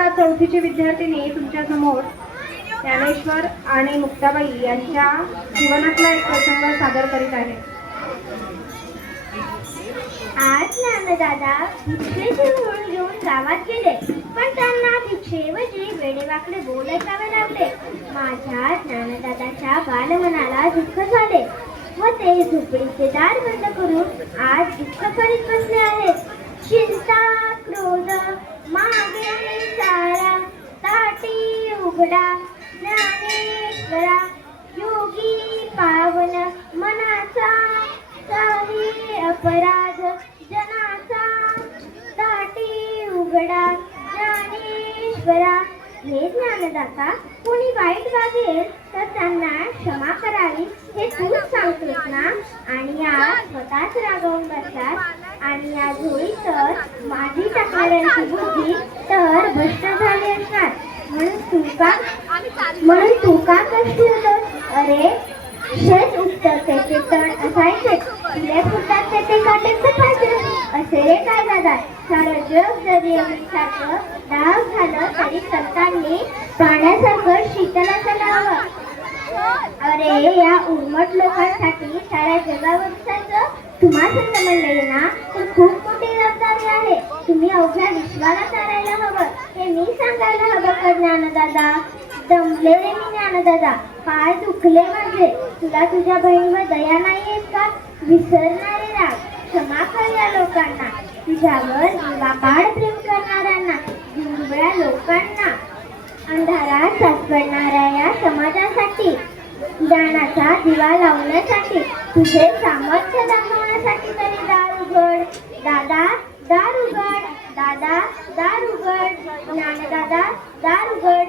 इयत्ता चौथीचे विद्यार्थिनी तुमच्या समोर ज्ञानेश्वर आणि मुक्ताबाई यांच्या जीवनातला एक प्रसंग सादर करीत आहे. आज ज्ञानदादा भिक्षेचे घोळ घेऊन गावात गेले, पण त्यांना भिक्षेऐवजी वेडेवाकडे बोल ऐकावे लागले. माझ्या ज्ञानदादाच्या बालमनाला दुःख झाले व ते झोपडीचे दार बंद करून आज दुःख करीत बसले आहेत. चिंता क्रोध मागे सारा ताटी उघडा ज्ञानेश्वरा, योगी पावन मनाचा काही अपराध जनाचा, ताटी उघडा ज्ञानेश्वरा. हे ज्ञानदाता, कोणी वाईट वागेल तर त्यांना क्षमा करावी हे तूच सांगतोस ना. आणि आज स्वतःच रागावून बसतात आणि या झोळी तर माझी टाकणाऱ्यांची बुद्धी तर भ्रष्ट झाली असणार. म्हणून तू का कष्ट होतोस? अरे शेत उठतं त्याचे तण असायचे, किडे फुटतात त्याचे काटे फुटायचे असे रे काय दादा. सारं जग जरी सारखं डाव झालं तरी संतांनी पाण्यासारखं शीतल असायला. अरे या उर्मट लोकांसाठी साऱ्या जगावर बसायचं तुम्हा संत मंडळी ना तर खूप मोठी जबाबदारी आहे. तुम्ही अवघ्या विश्वाला चारायला हवं हे मी सांगायला हवं का ज्ञानदादा? दमले रे मी ज्ञानदादा, पाय दुखले माझे. तुला तुझ्या बहिणीवर दया नाही येत का? विसरणारे राग, क्षमा कर या लोकांना, तुझ्यावर निवापाड प्रेम करणाऱ्यांना, दुर्बळ्या लोकांना, अंधारात सापडणाऱ्या या समाजासाठी, ज्ञानाचा दिवा लावण्यासाठी, तुझे सामर्थ्य दाखवण्यासाठी तरी दार उघड दादा, दार उघड दादा, दार उघड ज्ञानदादा, दार उघड.